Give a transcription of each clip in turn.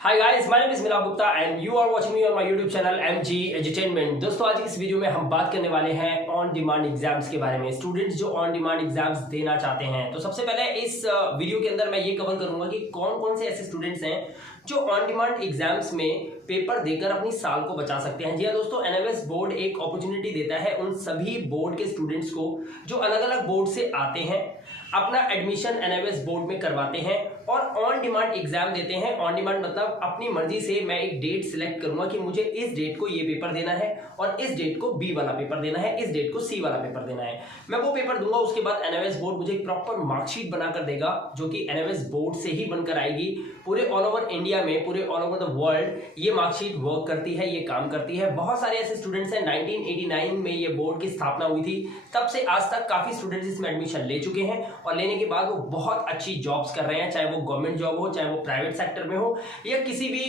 Hi guys, my name is Milap Gupta and you are watching me on my YouTube channel MG entertainment. दोस्तों, आज की इस video में हम बात करने वाले हैं ऑन डिमांड एग्जाम्स के बारे में। स्टूडेंट्स जो ऑन डिमांड एग्जाम्स देना चाहते हैं, तो सबसे पहले इस वीडियो के अंदर मैं ये कवर करूंगा कि कौन कौन से ऐसे स्टूडेंट्स हैं जो ऑन डिमांड एग्जाम्स में पेपर देकर अपनी साल को बचा सकते हैं। जी हाँ दोस्तों, एनएमएस बोर्ड एक अपॉर्चुनिटी देता है उन सभी बोर्ड के स्टूडेंट्स को जो अलग अलग बोर्ड से आते हैं, अपना एडमिशन एनएमएस बोर्ड में करवाते हैं और ऑन डिमांड एग्जाम देते हैं। ऑन डिमांड मतलब अपनी मर्जी से मैं एक डेट सिलेक्ट करूंगा कि मुझे इस डेट को ये पेपर देना है और इस डेट को बी वाला पेपर देना है, इस डेट को सी वाला पेपर देना है। मैं वो पेपर दूंगा, उसके बाद एनएमएस बोर्ड मुझे एक प्रॉपर मार्कशीट बनाकर देगा जो कि एनएमएस बोर्ड से ही बनकर आएगी। पूरे ऑल ओवर इंडिया में, पूरे ऑल ओवर द वर्ल्ड ये मार्कशीट वर्क करती है, ये काम करती है। बहुत सारे ऐसे स्टूडेंट्स हैं, 1989 में ये बोर्ड की स्थापना हुई थी, तब से आज तक काफी स्टूडेंट्स इसमें एडमिशन ले चुके हैं और लेने के बाद वो बहुत अच्छी जॉब्स कर रहे हैं, चाहे वो गवर्नमेंट जॉब हो, चाहे वो प्राइवेट सेक्टर में हो या किसी भी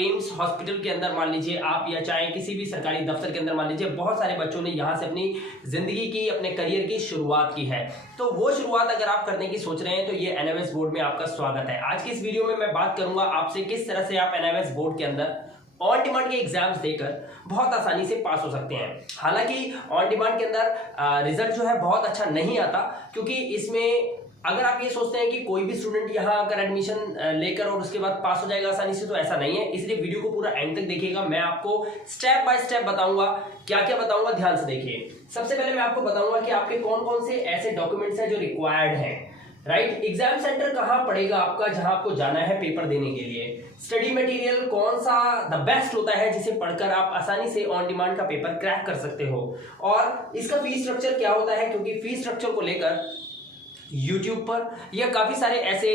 एम्स हॉस्पिटल के अंदर मान लीजिए आप, या चाहे किसी भी सरकारी दफ्तर के अंदर मान लीजिए। बहुत सारे बच्चों ने यहाँ से अपनी जिंदगी की, अपने करियर की शुरुआत की है। तो वो शुरुआत अगर आप करने की सोच रहे हैं तो ये एनएमएस बोर्ड में आपका स्वागत है। आज की इस वीडियो में मैं बात करूंगा आपसे किस तरह से आप एनएमएस बोर्ड के अंदर ऑन डिमांड के एग्जाम्स देकर बहुत आसानी से पास हो सकते हैं। हालांकि ऑन डिमांड के अंदर रिजल्ट जो है बहुत अच्छा नहीं आता, क्योंकि इसमें अगर आप ये सोचते हैं कि कोई भी स्टूडेंट यहाँ आकर एडमिशन लेकर और उसके बाद पास हो जाएगा आसानी से, तो ऐसा नहीं है। इसलिए वीडियो को पूरा एंड तक देखिएगा, मैं आपको स्टेप बाय स्टेप बताऊंगा। क्या क्या बताऊंगा, ध्यान से देखिए। सबसे पहले मैं आपको बताऊंगा कि आपके कौन कौन से ऐसे डॉक्यूमेंट्स हैं जो रिक्वायर्ड हैं। राइट, एग्जाम सेंटर कहाँ पड़ेगा आपका जहां आपको जाना है पेपर देने के लिए। स्टडी मटेरियल कौन सा द बेस्ट होता है जिसे पढ़कर आप आसानी से ऑन डिमांड का पेपर क्रैक कर सकते हो, और इसका फीस स्ट्रक्चर क्या होता है, क्योंकि फीस स्ट्रक्चर को लेकर YouTube पर या काफी सारे ऐसे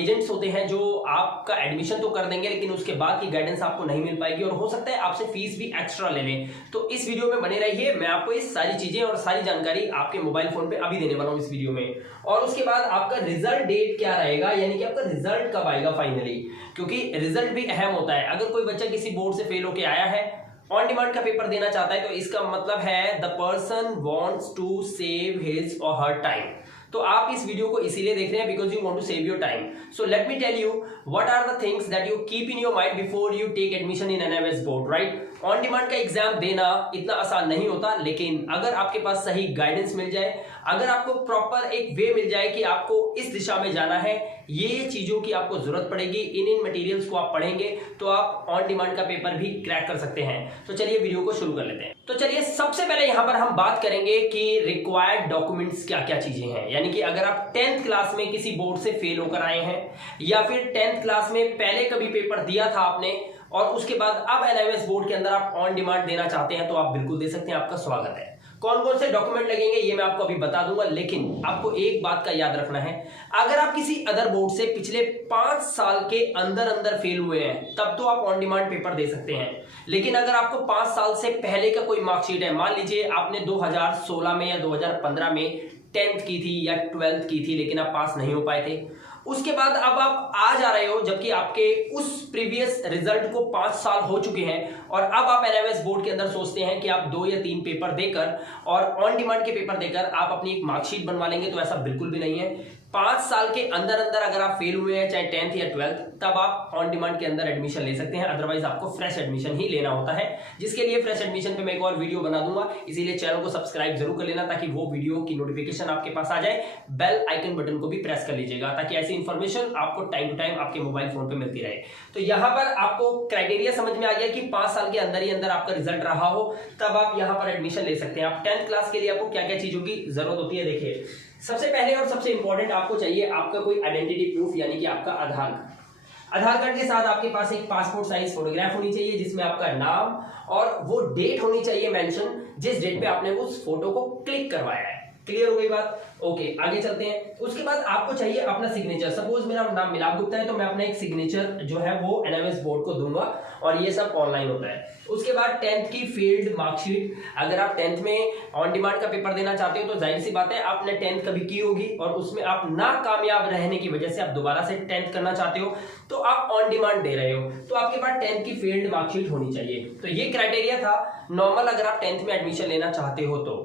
एजेंट्स होते हैं जो आपका एडमिशन तो कर देंगे लेकिन उसके बाद की गाइडेंस आपको नहीं मिल पाएगी और हो सकता है आपसे फीस भी एक्स्ट्रा ले लें। तो इस वीडियो में बने रहिए, मैं आपको ये सारी चीजें और सारी जानकारी आपके मोबाइल फोन पे अभी देने वाला हूं इस वीडियो में। और उसके बाद आपका रिजल्ट डेट क्या रहेगा, यानी कि आपका रिजल्ट कब आएगा फाइनली, क्योंकि रिजल्ट भी अहम होता है। अगर कोई बच्चा किसी बोर्ड से फेल होकर आया है, ऑन डिमांड का पेपर देना चाहता है, तो इसका मतलब है the person wants to save his और हर टाइम। तो आप इस वीडियो को इसीलिए देख रहे हैं because you want to save your time. So let me tell you what are the things that you keep in your mind before you take admission in NMS board. Right, on demand का exam देना इतना आसान नहीं होता, लेकिन अगर आपके पास सही गाइडेंस मिल जाए, अगर आपको प्रॉपर एक वे मिल जाए कि आपको इस दिशा में जाना है, ये चीजों की आपको जरूरत पड़ेगी, इन मटेरियल्स को आप पढ़ेंगे तो आप ऑन डिमांड का पेपर भी क्रैक कर सकते हैं। तो चलिए वीडियो को शुरू कर लेते हैं। तो चलिए सबसे पहले यहां पर हम बात करेंगे कि रिक्वायर्ड डॉक्यूमेंट्स क्या क्या चीजें हैं। यानी कि अगर आप 10th क्लास में किसी बोर्ड से फेल होकर आए हैं, या फिर 10th क्लास में पहले कभी पेपर दिया था आपने और उसके बाद अब एनएमएस बोर्ड के अंदर आप ऑन डिमांड देना चाहते हैं, तो आप बिल्कुल दे सकते हैं, आपका स्वागत है। कौन कौन से डॉक्यूमेंट लगेंगे ये मैं आपको अभी बता दूंगा, लेकिन आपको एक बात का याद रखना है, अगर आप किसी अदर बोर्ड से पिछले 5 साल के अंदर अंदर फेल हुए हैं तब तो आप ऑन डिमांड पेपर दे सकते हैं। लेकिन अगर आपको 5 साल से पहले का कोई मार्कशीट है, मान लीजिए आपने 2016 में या 2015 में 10th की थी या 12th की थी लेकिन आप पास नहीं हो पाए थे, उसके बाद अब आप आ जा रहे हो जबकि आपके उस प्रीवियस रिजल्ट को 5 साल हो चुके हैं और अब आप एनएमएस बोर्ड के अंदर सोचते हैं कि आप 2 या 3 पेपर देकर और ऑन डिमांड के पेपर देकर आप अपनी एक मार्कशीट बनवा लेंगे, तो ऐसा बिल्कुल भी नहीं है। 5 साल के अंदर अंदर अगर आप फेल हुए हैं, चाहे 10th या 12th, तब आप ऑन डिमांड के अंदर एडमिशन ले सकते हैं, अदरवाइज आपको फ्रेश एडमिशन ही लेना होता है, जिसके लिए फ्रेश एडमिशन पे मैं एक और वीडियो बना दूंगा। इसीलिए चैनल को सब्सक्राइब जरूर कर लेना ताकि वो वीडियो की नोटिफिकेशन आपके पास आ जाए। बेल आइकन बटन को भी प्रेस कर लीजिएगा ताकि ऐसी इंफॉर्मेशन आपको टाइम टू टाइम आपके मोबाइल फोन पे मिलती रहे। तो यहाँ पर आपको क्राइटेरिया समझ में आ गया कि 5 साल के अंदर ही अंदर आपका रिजल्ट रहा हो तब आप यहाँ पर एडमिशन ले सकते हैं। आप 10th क्लास के लिए आपको क्या क्या चीजों की जरूरत होती है, देखिए। सबसे पहले और सबसे इंपॉर्टेंट आपको चाहिए आपका कोई आइडेंटिटी प्रूफ, यानी कि आपका आधार कार्ड। आधार कार्ड के साथ आपके पास एक पासपोर्ट साइज फोटोग्राफ होनी चाहिए जिसमें आपका नाम और वो डेट होनी चाहिए मेंशन जिस डेट पे आपने उस फोटो को क्लिक करवाया है। क्लियर हो गई बात? ओके, आगे चलते हैं। उसके बाद आपको चाहिए अपना सिग्नेचर। सपोज मेरा नाम मिलाप गुप्ता है तो मैं अपना एक सिग्नेचर जो है वो एनएमएस बोर्ड को दूंगा और ये सब ऑनलाइन होता है। उसके बाद 10th की फील्ड मार्कशीट। अगर आप 10th में ऑन डिमांड का पेपर देना चाहते हो तो जाहिर सी बात है आपने 10th कभी की होगी और उसमें आप नाकामयाब रहने की वजह से आप दोबारा से 10th करना चाहते हो, तो आप ऑन डिमांड दे रहे हो, तो आपके पास 10th की फील्ड मार्कशीट होनी चाहिए। तो ये क्राइटेरिया था नॉर्मल अगर आप 10th में एडमिशन लेना चाहते हो तो।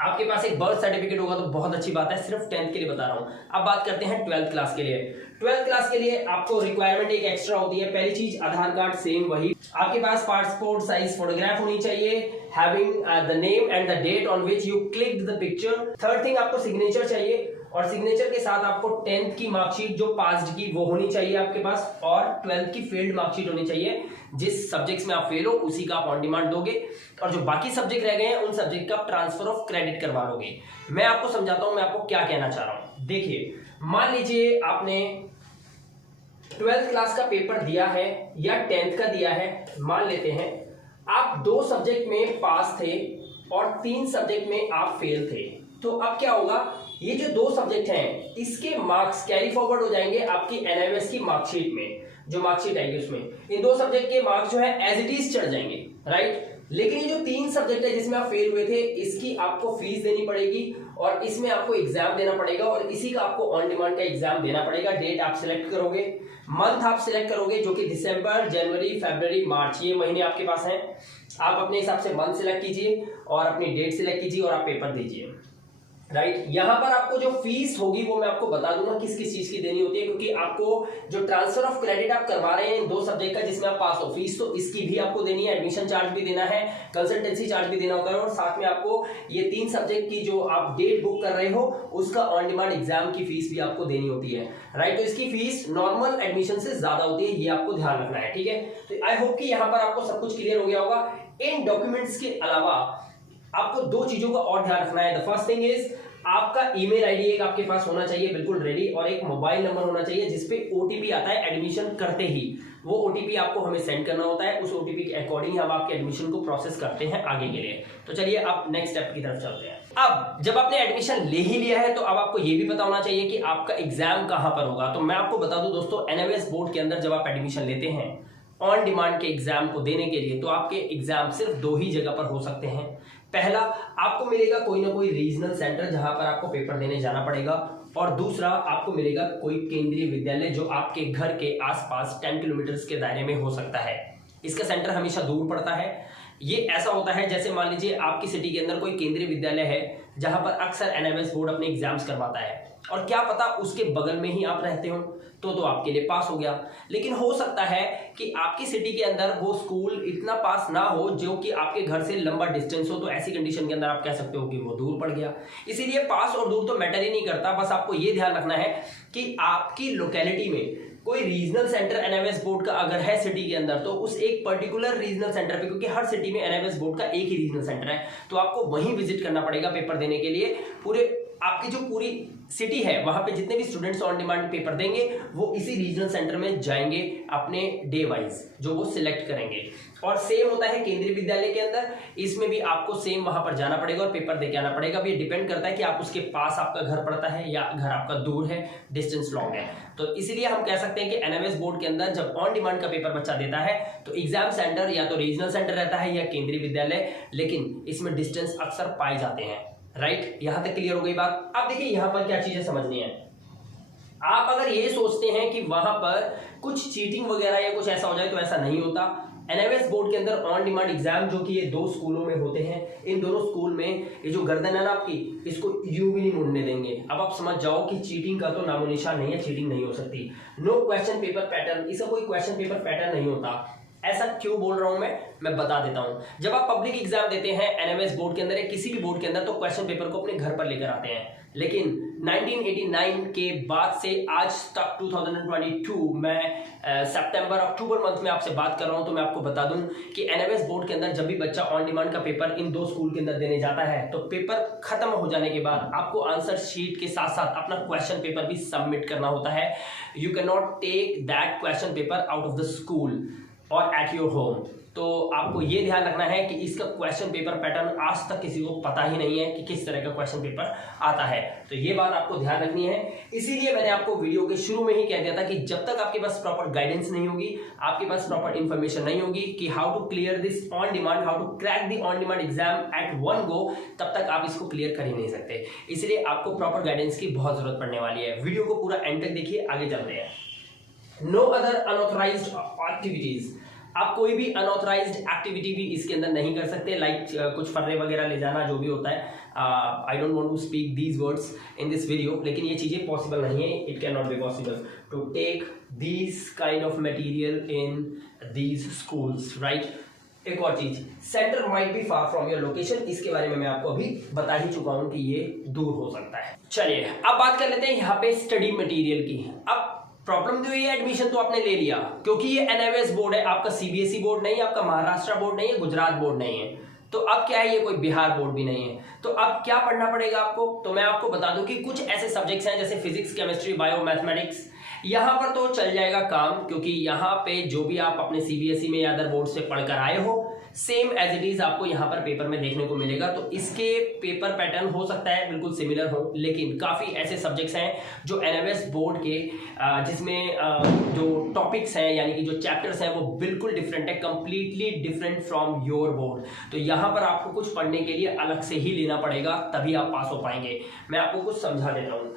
आपके पास एक बर्थ सर्टिफिकेट होगा तो बहुत अच्छी बात है, सिर्फ 10th के लिए बता रहा हूं। अब बात करते हैं 12th क्लास के लिए। 12th क्लास के लिए आपको रिक्वायरमेंट एक एक्स्ट्रा होती है। पहली चीज आधार कार्ड, सेम वही। आपके पास पासपोर्ट साइज फोटोग्राफ होनी चाहिए, having the name and the date on which you clicked the picture. Third thing, आपको सिग्नेचर चाहिए और सिग्नेचर के साथ आपको 10th की मार्कशीट जो पास्ड की वो होनी चाहिए आपके पास, और 12th की फेल्ड मार्कशीट होनी चाहिए। जिस सब्जेक्ट्स में आप फेल हो उसी का आप ऑन डिमांड दोगे, और जो बाकी सब्जेक्ट रह गए हैं उन सब्जेक्ट का आप ट्रांसफर ऑफ क्रेडिट करवा लोगे। मैं आपको समझाता हूं मैं आपको क्या कहना चाह रहा हूं। देखिए, मान लीजिए आपने 12th क्लास का पेपर दिया है या 10th का दिया है, मान लेते हैं आप 2 सब्जेक्ट में पास थे और 3 सब्जेक्ट में आप फेल थे। तो अब क्या होगा, ये जो 2 सब्जेक्ट हैं इसके मार्क्स कैरी फॉरवर्ड हो जाएंगे आपकी एनआईएस की मार्कशीट में। जो मार्कशीट आएगी उसमें इन 2 सब्जेक्ट के मार्क्स जो है एज इट इज चढ़ जाएंगे, राइट। लेकिन ये जो 3 सब्जेक्ट है जिसमें आप फेल हुए थे, इसकी आपको फीस देनी पड़ेगी और इसमें आपको एग्जाम देना पड़ेगा, और इसी का आपको ऑन डिमांड का एग्जाम देना पड़ेगा। डेट आप सिलेक्ट करोगे, मंथ आप सिलेक्ट करोगे, जो कि दिसंबर, जनवरी, फरवरी, मार्च, ये महीने आपके पास हैं। आप अपने हिसाब से मंथ सिलेक्ट कीजिए और अपनी डेट सिलेक्ट कीजिए और आप पेपर दीजिए, राइट। यहां पर आपको जो फीस होगी वो मैं आपको बता दूंगा किस किस चीज की देनी होती है, क्योंकि आपको जो ट्रांसफर ऑफ क्रेडिट आप करवा रहे हैं इन 2 सब्जेक्ट का जिसमें आप पास हो, फीस तो इसकी भी आपको देनी है, एडमिशन चार्ज भी देना है, कंसल्टेंसी चार्ज भी देना होता है, और साथ में आपको ये 3 सब्जेक्ट की जो आप डेट बुक कर रहे हो उसका ऑन डिमांड एग्जाम की फीस भी आपको देनी होती है, राइट। तो इसकी फीस नॉर्मल एडमिशन से ज्यादा होती है, ये आपको ध्यान रखना है, ठीक है। तो आई होप कि यहाँ पर आपको सब कुछ क्लियर हो गया होगा। इन डॉक्यूमेंट्स के अलावा आपको 2 चीजों का और ध्यान रखना है। द फर्स्ट थिंग इज आपका ईमेल आईडी एक आपके पास होना चाहिए बिल्कुल रेडी, और एक मोबाइल नंबर होना चाहिए जिसपे ओटीपी आता है एडमिशन करते ही। वो ओटीपी आपको हमें सेंड करना होता है, उस ओटीपी के अकॉर्डिंग हम आपके एडमिशन को प्रोसेस करते हैं आगे के लिए। तो चलिए अब नेक्स्ट स्टेप की तरफ चलते हैं। अब जब आपने एडमिशन ले ही लिया है तो अब आपको ये भी पता होना चाहिए कि आपका एग्जाम कहां पर होगा। तो मैं आपको बता दूं दोस्तों, एनआईएस बोर्ड के अंदर जब आप एडमिशन लेते हैं ऑन डिमांड के एग्जाम को देने के लिए, तो आपके एग्जाम सिर्फ 2 ही जगह पर हो सकते हैं। पहला, आपको मिलेगा कोई ना कोई रीजनल सेंटर जहां पर आपको पेपर देने जाना पड़ेगा, और दूसरा आपको मिलेगा कोई केंद्रीय विद्यालय जो आपके घर के आसपास 10 किलोमीटर के दायरे में हो सकता है। इसका सेंटर हमेशा दूर पड़ता है। ये ऐसा होता है जैसे मान लीजिए आपकी सिटी के अंदर कोई केंद्रीय विद्यालय है जहां पर अक्सर एनआईएस बोर्ड अपने एग्जाम्स करवाता है, और क्या पता उसके बगल में ही आप रहते हो तो आपके लिए पास हो गया। लेकिन हो सकता है कि आपकी सिटी के अंदर वो स्कूल इतना पास ना हो जो कि आपके घर से लंबा डिस्टेंस हो, तो ऐसी कंडीशन के अंदर आप कह सकते हो कि वो दूर पड़ गया। इसीलिए पास और दूर तो मैटर ही नहीं करता, बस आपको ये ध्यान रखना है कि आपकी लोकेलिटी में कोई रीजनल सेंटर एनआईएस बोर्ड का अगर है सिटी के अंदर, तो उस एक पर्टिकुलर रीजनल सेंटर पे, क्योंकि हर सिटी में एनआईएस बोर्ड का एक ही रीजनल सेंटर है, तो आपको वहीं विजिट करना पड़ेगा पेपर देने के लिए। पूरे आपकी जो पूरी सिटी है वहां पे जितने भी स्टूडेंट्स ऑन डिमांड पेपर देंगे वो इसी रीजनल सेंटर में जाएंगे अपने डे वाइज जो वो सिलेक्ट करेंगे। और सेम होता है केंद्रीय विद्यालय के अंदर, इसमें भी आपको सेम वहां पर जाना पड़ेगा और पेपर देके आना पड़ेगा। अब ये डिपेंड करता है कि आप उसके पास आपका घर पड़ता है या घर आपका दूर है, डिस्टेंस लॉन्ग है। तो इसीलिए हम कह सकते हैं कि एनआईएस बोर्ड के अंदर जब ऑन डिमांड का पेपर बच्चा देता है तो एग्जाम सेंटर या तो रीजनल सेंटर रहता है या केंद्रीय विद्यालय, लेकिन इसमें डिस्टेंस अक्सर पाए जाते हैं, राइट। यहां तक क्लियर हो गई बात। अब देखिए यहां पर क्या चीजें समझनी है। आप अगर ये सोचते हैं कि वहां पर कुछ चीटिंग वगैरह या कुछ ऐसा हो जाए, तो ऐसा नहीं होता। एनआईएस बोर्ड के अंदर ऑन डिमांड एग्जाम जो कि ये 2 स्कूलों में होते हैं, इन दोनों स्कूल में ये जो गर्दन है ना आपकी, इसको यूं भी नहीं मुड़ने देंगे। अब आप समझ जाओ कि चीटिंग का तो नामो निशान नहीं है, चीटिंग नहीं हो सकती। नो क्वेश्चन पेपर पैटर्न, इसका कोई क्वेश्चन पेपर पैटर्न नहीं होता। ऐसा क्यों बोल रहा हूं मैं बता देता हूं। जब आप पब्लिक एग्जाम देते हैं एनआईएस बोर्ड के अंदर या किसी भी बोर्ड के अंदर, तो क्वेश्चन पेपर को अपने घर पर लेकर आते हैं। लेकिन 1989 के बाद से आज तक 2022 मैं सितंबर अक्टूबर मंथ में आपसे बात कर रहा हूं, तो मैं आपको बता दूं कि एनआईएस बोर्ड के अंदर जब भी बच्चा ऑन डिमांड का पेपर इन 2 स्कूल के अंदर देने जाता है, तो पेपर खत्म हो जाने के बाद आपको आंसर शीट के साथ साथ अपना क्वेश्चन पेपर भी सबमिट करना होता है। You can not take that question paper out of the school और एट योर होम। तो आपको ये ध्यान रखना है कि इसका क्वेश्चन पेपर पैटर्न आज तक किसी को पता ही नहीं है कि किस तरह का क्वेश्चन पेपर आता है, तो ये बात आपको ध्यान रखनी है। इसीलिए मैंने आपको वीडियो के शुरू में ही कह दिया था कि जब तक आपके पास प्रॉपर गाइडेंस नहीं होगी, आपके पास प्रॉपर इंफॉर्मेशन नहीं होगी कि how to clear this on demand, how to crack the on demand exam at one go, तब तक आप इसको क्लियर कर ही नहीं सकते। इसलिए आपको प्रॉपर गाइडेंस की बहुत जरूरत पड़ने वाली है। वीडियो को पूरा एंड तक देखिए, आगे चलते हैं। नो अदर अनऑथराइज्ड एक्टिविटीज, आप कोई भी अनऑथराइज्ड एक्टिविटी भी इसके अंदर नहीं कर सकते, लाइक कुछ फर्रे वगैरह ले जाना जो भी होता है, I don't want to speak these words in this video, लेकिन ये चीज़ें पॉसिबल नहीं है, it can not be possible to take these kind of material in these schools, right. एक और चीज, centre might be far from your location, इसके बारे में मैं आपको अभी बता ही चुका हूं कि ये दूर हो सकता है। चलिए अब बात कर लेते हैं यहाँ पे स्टडी मटेरियल की। अब प्रॉब्लम जो है, एडमिशन तो आपने ले लिया क्योंकि ये एनआईओएस बोर्ड है, आपका सीबीएसई बोर्ड नहीं है, आपका महाराष्ट्र बोर्ड नहीं है, गुजरात बोर्ड नहीं है, तो अब क्या है, ये कोई बिहार बोर्ड भी नहीं है। तो अब क्या पढ़ना पड़ेगा आपको, तो मैं आपको बता दूं कि कुछ ऐसे सब्जेक्ट्स हैं जैसे फिजिक्स, केमिस्ट्री, बायो, मैथमेटिक्स, यहाँ पर तो चल जाएगा काम, क्योंकि यहाँ पे जो भी आप अपने सीबीएसई में या अदर बोर्ड से पढ़कर आए हो, सेम एज इट इज आपको यहाँ पर पेपर में देखने को मिलेगा। तो इसके पेपर पैटर्न हो सकता है बिल्कुल सिमिलर हो, लेकिन काफी ऐसे सब्जेक्ट्स हैं जो एनआईओएस बोर्ड के जिसमें जो टॉपिक्स हैं यानी कि जो चैप्टर्स हैं वो बिल्कुल डिफरेंट है, completely different from your board. तो यहाँ पर आपको कुछ पढ़ने के लिए अलग से ही लेना पड़ेगा, तभी आप पास हो पाएंगे। मैं आपको कुछ समझा देता हूँ।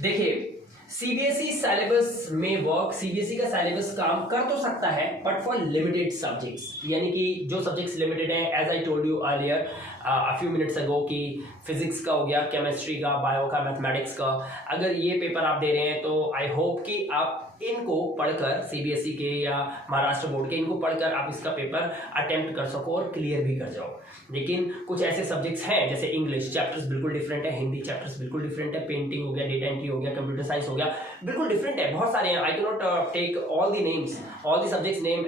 देखिए, सीबीएसई सिलेबस में वर्क, सीबीएसई का सिलेबस काम कर तो सकता है, बट फॉर लिमिटेड सब्जेक्ट्स, यानी कि जो सब्जेक्ट्स लिमिटेड हैं, as I told you earlier a few minutes ago कि फिजिक्स का हो गया, केमिस्ट्री का, बायो का, मैथमेटिक्स का, अगर ये पेपर आप दे रहे हैं तो आई होप कि आप इनको पढ़कर, सीबीएसई के या महाराष्ट्र बोर्ड के, इनको पढ़कर आप इसका पेपर अटेम्प्ट कर सको और क्लियर भी कर जाओ। लेकिन कुछ ऐसे सब्जेक्ट्स हैं जैसे इंग्लिश चैप्टर्स बिल्कुल डिफरेंट है, हिंदी चैप्टर्स बिल्कुल डिफरेंट है, पेंटिंग हो गया, डेटा एंट्री हो गया, कंप्यूटर साइंस हो गया, बिल्कुल डिफरेंट है, बहुत सारे हैं। I can not take all the names, all the subjects name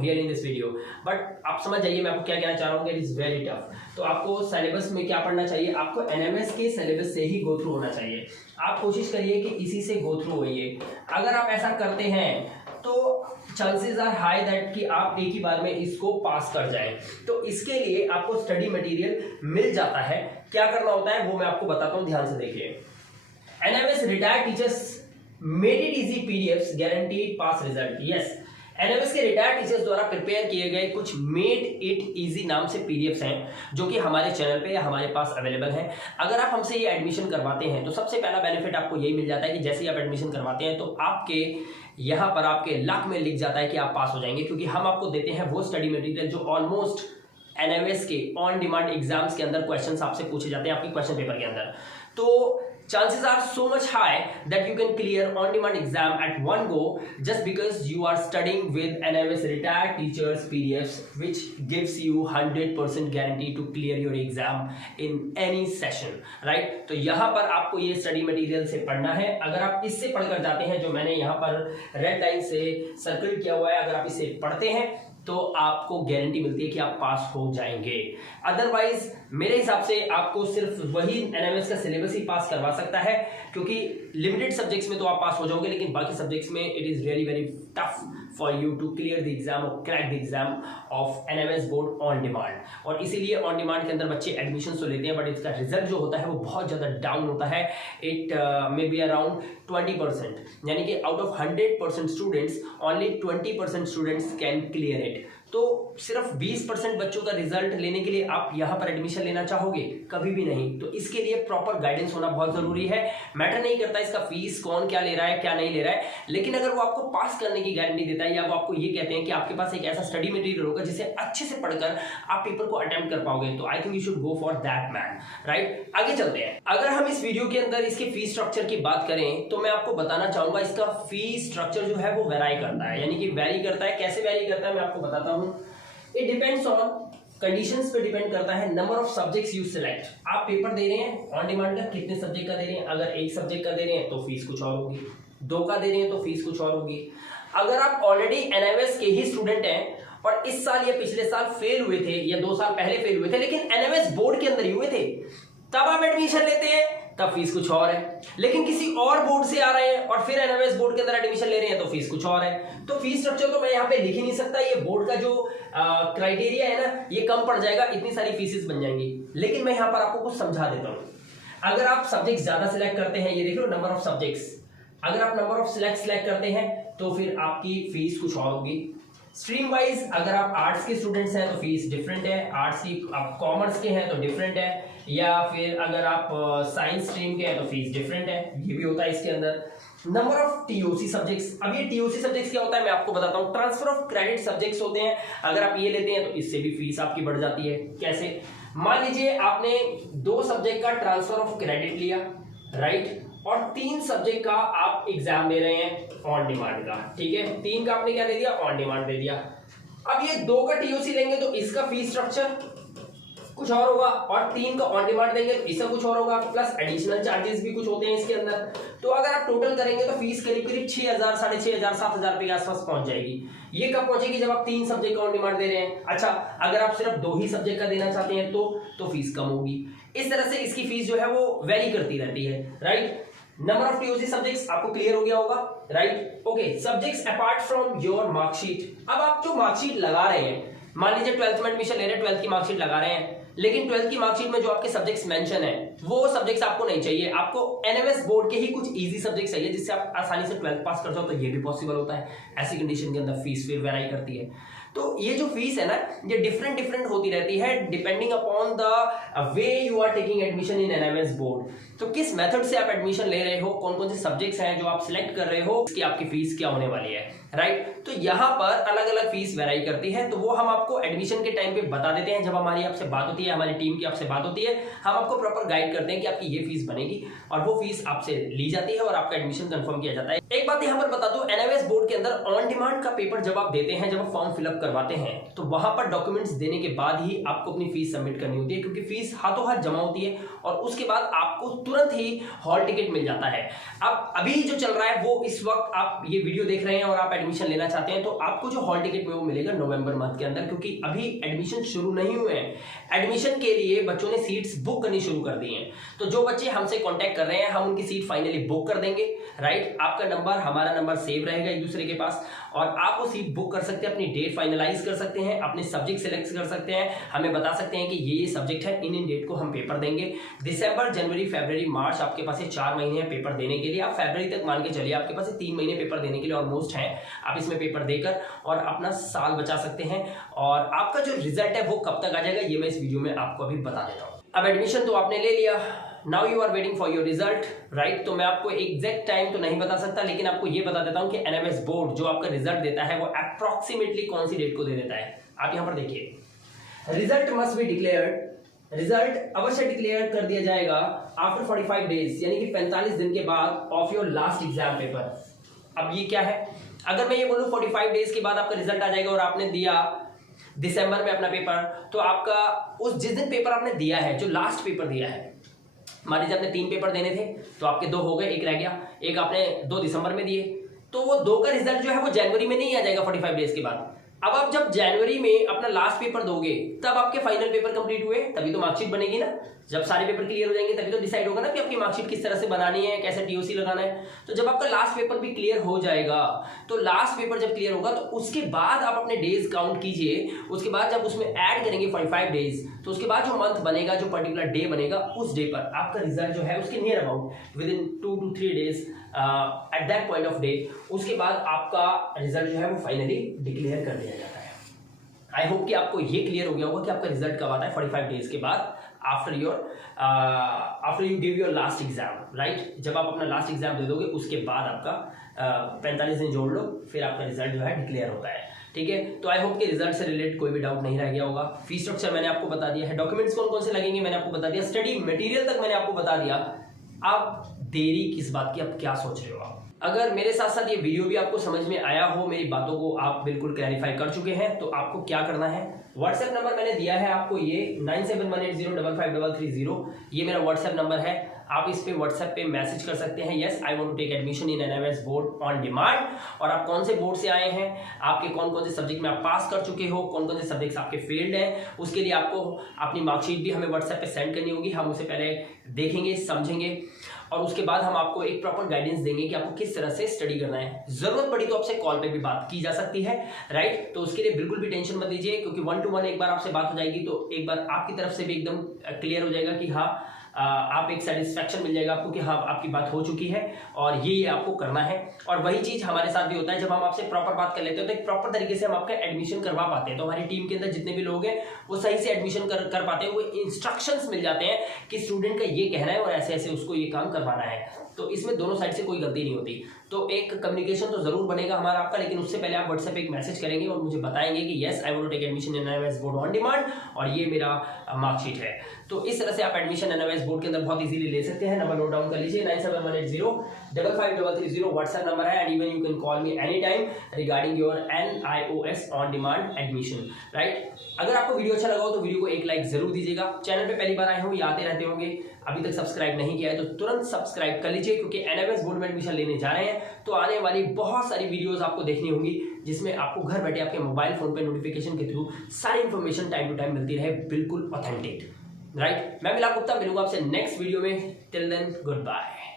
here in this video, but आप समझ जाइए मैं आपको क्या कहना चाह रहा हूँ, इट इज वेरी टफ। तो आपको सिलेबस में क्या पढ़ना चाहिए, आपको एनएमएस के सिलेबस से ही गो थ्रू होना चाहिए। आप कोशिश करिए कि इसी से गो थ्रू होइए। अगर आप ऐसा करते हैं तो चांसेस आर हाई दैट कि आप एक ही बार में इसको पास कर जाएं। तो इसके लिए आपको स्टडी मटेरियल मिल जाता है। क्या करना होता है वो मैं आपको बताता हूं, ध्यान से देखिए। NMS retired teachers made it easy PDFs guaranteed pass result. Yes, NMS के रिटायर्ड टीचर्स द्वारा प्रिपेयर किए गए कुछ मेड इट इजी नाम से पीडीएफ्स हैं जो कि हमारे चैनल पे या हमारे पास अवेलेबल हैं। अगर आप हमसे ये एडमिशन करवाते हैं तो सबसे पहला बेनिफिट आपको यही मिल जाता है कि जैसे ही आप एडमिशन करवाते हैं तो आपके यहाँ पर आपके लक में लिख जाता है कि आप पास हो जाएंगे, क्योंकि हम आपको देते हैं वो स्टडी मटेरियल जो ऑलमोस्ट एनआईओएस के ऑन डिमांड एग्जाम्स के अंदर क्वेश्चंस आपसे पूछे जाते हैं आपके क्वेश्चन पेपर के अंदर। तो chances are so much high that you can clear on demand exam at one go just because you are studying with NIOS retired teachers PDFs, which gives you 100% guarantee to clear your exam in any session, right? तो यहाँ पर आपको ये study material से पढ़ना है। अगर आप इससे पढ़कर जाते हैं, जो मैंने यहाँ पर रेड लाइन से सर्कल किया हुआ है, अगर आप इसे पढ़ते हैं तो आपको गारंटी मिलती है कि आप पास हो जाएंगे। अदरवाइज मेरे हिसाब से आपको सिर्फ वही एनएमएस का सिलेबस ही पास करवा सकता है, क्योंकि लिमिटेड सब्जेक्ट्स में तो आप पास हो जाओगे, लेकिन बाकी सब्जेक्ट्स में it is really very tough for you to clear the exam और crack the exam of NMS board on demand. और इसीलिए ऑन डिमांड के अंदर बच्चे एडमिशन तो लेते हैं, बट इसका रिजल्ट जो होता है वो बहुत ज्यादा डाउन होता है। इट मे बी अराउंड 20%, यानी कि out of 100% students only 20% students can clear it. तो सिर्फ 20% बच्चों का रिजल्ट लेने के लिए आप यहाँ पर एडमिशन लेना चाहोगे? कभी भी नहीं। तो इसके लिए प्रॉपर गाइडेंस होना बहुत जरूरी है। मैटर नहीं करता इसका फीस कौन क्या ले रहा है क्या नहीं ले रहा है, लेकिन अगर वो आपको पास करने की गारंटी देता है या वो आपको ये कहते हैं कि आपके पास एक ऐसा स्टडी मटेरियल होगा जिसे अच्छे से पढ़कर आप पेपर को अटेम्प्ट कर पाओगे, तो I think you should go for that man, right. आगे चलते हैं। अगर हम इस वीडियो के अंदर इसके फीस स्ट्रक्चर की बात करें तो मैं आपको बताना चाहूंगा इसका फीस स्ट्रक्चर जो है वो वेरी करता है, यानी कि वेरी करता है। कैसे वेरी करता है मैं आपको बताता हूं। इट डिपेंड्स ऑन कंडीशंस पे डिपेंड करता है, number of subjects you select. आप पेपर दे रहे हैं ऑन डिमांड का, कितने सब्जेक्ट का दे रहे हैं। अगर एक सब्जेक्ट का दे रहे हैं तो फीस कुछ और होगी, 2 का दे रहे हैं तो फीस कुछ और होगी। अगर आप ऑलरेडी एनआईओएस के ही स्टूडेंट हैं और इस साल या पिछले साल फेल हुए थे या 2 साल पहले फेल हुए थे, लेकिन एनआईओएस बोर्ड के अंदर ही हुए थे, तब आप एडमिशन लेते हैं, तब फीस कुछ और है। लेकिन किसी और बोर्ड से आ रहे हैं और फिर एनआईओएस बोर्ड के अंदर एडमिशन ले रहे हैं तो फीस कुछ और है। तो फीस स्ट्रक्चर तो मैं यहाँ पे लिख ही नहीं सकता, ये बोर्ड का जो क्राइटेरिया है ना, ये कम पड़ जाएगा, इतनी सारी फीसेस बन जाएंगी। लेकिन मैं यहाँ पर आपको कुछ समझा देता हूँ। अगर आप सब्जेक्ट ज्यादा सिलेक्ट करते हैं, ये देख लो नंबर ऑफ सब्जेक्ट्स, अगर आप नंबर ऑफ सिलेक्ट करते हैं तो फिर आपकी फीस कुछ और होगी। स्ट्रीम वाइज अगर आप आर्ट्स के स्टूडेंट्स हैं तो फीस डिफरेंट है, आर्ट्स की आप कॉमर्स के हैं तो डिफरेंट है, या फिर अगर आप साइंस स्ट्रीम के हैं तो फीस डिफरेंट है, ये भी होता है इसके अंदर। नंबर ऑफ टीओसी सब्जेक्ट्स, अब ये टीओसी सब्जेक्ट्स क्या होता है मैं आपको बताता हूँ। ट्रांसफर ऑफ क्रेडिट सब्जेक्ट्स होते हैं, अगर आप ये लेते हैं तो इससे भी फीस आपकी बढ़ जाती है। कैसे? मान लीजिए आपने 2 सब्जेक्ट का ट्रांसफर ऑफ क्रेडिट लिया, राइट, और 3 सब्जेक्ट का आप एग्जाम दे रहे हैं ऑन डिमांड का, ठीक है। 3 का आपने क्या दे दिया, ऑन डिमांड दे दिया। अब ये 2 का टीओसी लेंगे तो इसका फीस स्ट्रक्चर कुछ और होगा, और 3 का ऑन डिमांड देंगे तो इसका कुछ और होगा, प्लस एडिशनल चार्जेस भी कुछ होते हैं इसके अंदर। तो अगर आप टोटल करेंगे तो फीस करीब करीब 6,000, 6,500, 7,000 रुपए के आसपास पहुंच जाएगी। ये कब पहुंचेगी, जब आप 3 सब्जेक्ट का ऑन डिमांड दे रहे हैं। अच्छा, अगर आप सिर्फ 2 ही सब्जेक्ट का देना चाहते हैं तो फीस कम होगी। इस तरह से इसकी फीस जो है वो वेरी करती रहती है, right. Number of TOC subjects आपको क्लियर हो गया होगा, right. Okay, subjects apart from your marksheet. अब आप जो मार्कशीट लगा रहे हैं, मान लीजिए 12th में एडमिशन ले रहे हैं, 12th की मार्कशीट लगा रहे हैं, लेकिन 12th की मार्कशीट में जो आपके सब्जेक्ट्स मेंशन है वो सब्जेक्ट्स आपको नहीं चाहिए। आपको एनएमएस बोर्ड के ही कुछ इजी सब्जेक्ट्स चाहिए जिससे आप आसानी से 12th पास कर जाओ, तो ये भी पॉसिबल होता है। ऐसी कंडीशन के अंदर फीस फिर वेराई करती है। तो ये जो फीस है ना, ये डिफरेंट होती रहती है depending upon the way you are taking admission in NMS board. तो किस मेथड से आप एडमिशन ले रहे हो, कौन कौन से सब्जेक्ट्स हैं जो आप सिलेक्ट कर रहे हो, इसकी आपकी फीस क्या होने वाली है, राइट। तो यहाँ पर अलग अलग फीस वेराई करती है, तो वो हम आपको एडमिशन के टाइम पे बता देते हैं। जब हमारी आपसे बात होती है, हमारी टीम की आपसे बात होती है, हम आपको प्रॉपर गाइड करते हैं कि आपकी ये फीस बनेगी, और वो फीस आपसे ली जाती है और आपका एडमिशन कंफर्म किया जाता है। एक बात यहाँ पर बता दूं, एनएमएस बोर्ड के अंदर ऑन डिमांड का पेपर जब आप देते हैं, जब आप फॉर्म फिलअप करवाते हैं, तो वहां पर डॉक्यूमेंट्स देने के बाद ही आपको अपनी फीस सबमिट करनी होती है, क्योंकि फीस हाथों हाथ जमा होती है और उसके बाद आपको तुरंत ही हॉल टिकट मिल जाता है। अब अभी जो चल रहा है वो इस वक्त आप ये वीडियो देख रहे हैं और आप एडमिशन लेना चाहते हैं, तो आपको जो हॉल टिकट में वो मिलेगा नवंबर मंथ के अंदर, क्योंकि अभी एडमिशन शुरू नहीं हुए हैं। एडमिशन के लिए बच्चों ने सीट्स बुक करनी शुरू कर दी हैं, तो जो बच्चे हमसे कांटेक्ट कर रहे हैं, हम उनकी सीट फाइनली बुक कर देंगे, राइट। आपका नंबर, हमारा नंबर सेव रहेगा एक दूसरे के पास, और आप वो सीट बुक कर सकते हैं, अपनी डेट फाइनलाइज कर सकते हैं, अपने सब्जेक्ट सिलेक्ट कर सकते हैं, हमें बता सकते हैं कि ये सब्जेक्ट है, इन डेट को हम पेपर देंगे। दिसंबर, जनवरी, फरवरी, मार्च आपके पास 4 महीने हैं पेपर देने के लिए। आप फरवरी तक मान के चलिए, आपके पास 3 महीने पेपर देने के लिए ऑलमोस्ट हैं। आप इसमें पेपर देकर और अपना साल बचा सकते हैं, और आपका जो रिजल्ट है वो कब तक आ जाएगा ये मैं इस वीडियो में आपको अभी बता देता हूँ। अब एडमिशन तो आपने ले लिया, now you are waiting for your result, right. तो मैं आपको एग्जैक्ट टाइम तो नहीं बता सकता, लेकिन आपको ये बता देता हूं कि एनएमएस बोर्ड जो आपका रिजल्ट देता है वो अप्रोक्सीमेटली कौन सी डेट को दे देता है। आप यहां पर देखिए, result must be declared, result अवश्य डिक्लेयर कर दिया जाएगा आफ्टर 45 डेज, यानी कि 45 दिन के बाद of your last exam paper. अब ये क्या है, अगर मैं ये बोलूं 45 डेज के बाद आपका रिजल्ट आ जाएगा और आपने दिया दिसंबर में अपना पेपर, तो आपका उस जिस दिन पेपर आपने दिया है, जो लास्ट पेपर दिया है, मान लीजिए आपने 3 पेपर देने थे तो आपके 2 हो गए, 1 रह गया, एक आपने 2 दिसंबर में दिए, तो वो 2 का रिजल्ट जो है वो जनवरी में नहीं आ जाएगा 45 डेज के बाद। अब आप जब जनवरी में अपना लास्ट पेपर दोगे, तब आपके फाइनल पेपर कंप्लीट हुए, तभी तो मार्कशीट बनेगी ना। जब सारे पेपर क्लियर हो जाएंगे तभी तो डिसाइड होगा ना कि आपकी मार्कशीट किस तरह से बनानी है, कैसे टीओसी लगाना है। तो जब आपका लास्ट पेपर भी क्लियर हो जाएगा, तो लास्ट पेपर जब क्लियर होगा तो उसके बाद आप अपने डेज काउंट कीजिए। उसके बाद जब उसमें ऐड करेंगे 45 डेज, तो उसके बाद जो मंथ बनेगा, जो पर्टिकुलर डे बनेगा, उस डे पर आपका रिजल्ट जो है उसके near about with in 2 to 3 days at that point of day, उसके बाद आपका रिजल्ट जो है वो फाइनली डिक्लेयर कर दिया जाता है। आई होप कि आपको ये क्लियर हो गया होगा कि आपका रिजल्ट कब आता है, 45 डेज के बाद, after you give your last exam, right. जब आप अपना लास्ट एग्जाम दे दोगे उसके बाद आपका 45 दिन जोड़ लो, फिर आपका रिजल्ट जो है डिक्लेयर होता है, ठीक है। तो आई होप कि रिजल्ट से रिलेटेड कोई भी डाउट नहीं रह गया होगा। फीस स्ट्रक्चर मैंने आपको बता दिया है, डॉक्यूमेंट्स कौन कौन से लगेंगे मैंने आपको बता दिया, स्टडी मटेरियल तक मैंने आपको बता दिया। अब देरी किस बात की, अब क्या सोच रहे हो आप? अगर मेरे साथ साथ ये वीडियो भी आपको समझ में आया हो, मेरी बातों को आप बिल्कुल क्लैरिफाई कर चुके हैं, तो आपको क्या करना है, व्हाट्सएप नंबर मैंने दिया है आपको, ये 9718055330, ये मेरा व्हाट्सएप नंबर है। आप इस पे व्हाट्सएप पे मैसेज कर सकते हैं, yes I want to take admission in NMS board on demand, और आप कौन से बोर्ड से आए हैं, आपके कौन कौन से सब्जेक्ट में आप पास कर चुके हो, कौन कौन से सब्जेक्ट्स आपके फेल्ड हैं, उसके लिए आपको अपनी मार्कशीट भी हमें व्हाट्सएप पे सेंड करनी होगी। हम उसे पहले देखेंगे, समझेंगे, और उसके बाद हम आपको एक प्रॉपर गाइडेंस देंगे कि आपको किस तरह से स्टडी करना है। जरूरत पड़ी तो आपसे कॉल पे भी बात की जा सकती है, राइट। तो उसके लिए बिल्कुल भी टेंशन मत लीजिए, क्योंकि 1 to 1 एक बार आपसे बात हो जाएगी तो एक बार आपकी तरफ से भी एकदम क्लियर हो जाएगा कि हाँ, आप एक सेटिस्फैक्शन मिल जाएगा आपको कि हाँ आपकी बात हो चुकी है और ये आपको करना है। और वही चीज हमारे साथ भी होता है, जब हम आपसे प्रॉपर बात कर लेते हैं तो एक प्रॉपर तरीके से हम आपका एडमिशन करवा पाते हैं। तो हमारी टीम के अंदर जितने भी लोग हैं वो सही से एडमिशन कर पाते हैं, वो इंस्ट्रक्शंस मिल जाते हैं कि स्टूडेंट का ये कहना है और ऐसे ऐसे उसको ये काम करवाना है। तो इसमें दोनों साइड से कोई गलती नहीं होती। तो एक कम्युनिकेशन तो जरूर बनेगा हमारा आपका, लेकिन उससे पहले आप व्हाट्सएप एक मैसेज करेंगे और मुझे बताएंगे कि yes I want to take admission in NIOS board on demand और ये मेरा मार्कशीट है। तो इस तरह से आप एडमिशन एनआईओएस बोर्ड के अंदर बहुत इजीली ले सकते हैं। नंबर नोट डाउन कर लीजिए 9718055330 व्हाट्सएप नंबर है, and even you can call me any time regarding your NIOS on demand admission, right. अगर आपको वीडियो अच्छा लगा हो तो वीडियो को एक लाइक जरूर दीजिएगा। चैनल पे पहली बार आए हो या आते रहते होंगे, अभी तक सब्सक्राइब नहीं किया है तो तुरंत सब्सक्राइब कर लीजिए, क्योंकि एनआईओएस बोर्ड में एडमिशन लेने जा रहे हैं तो आने वाली बहुत सारी वीडियोस आपको देखनी होंगी, जिसमें आपको घर बैठे आपके मोबाइल फोन पे नोटिफिकेशन के थ्रू सारी इंफॉर्मेशन टाइम टू टाइम मिलती रहे, बिल्कुल ऑथेंटिक, राइट। मैं मिलाप गुप्ता, मिलूंगा आपसे नेक्स्ट वीडियो में। Till then good bye.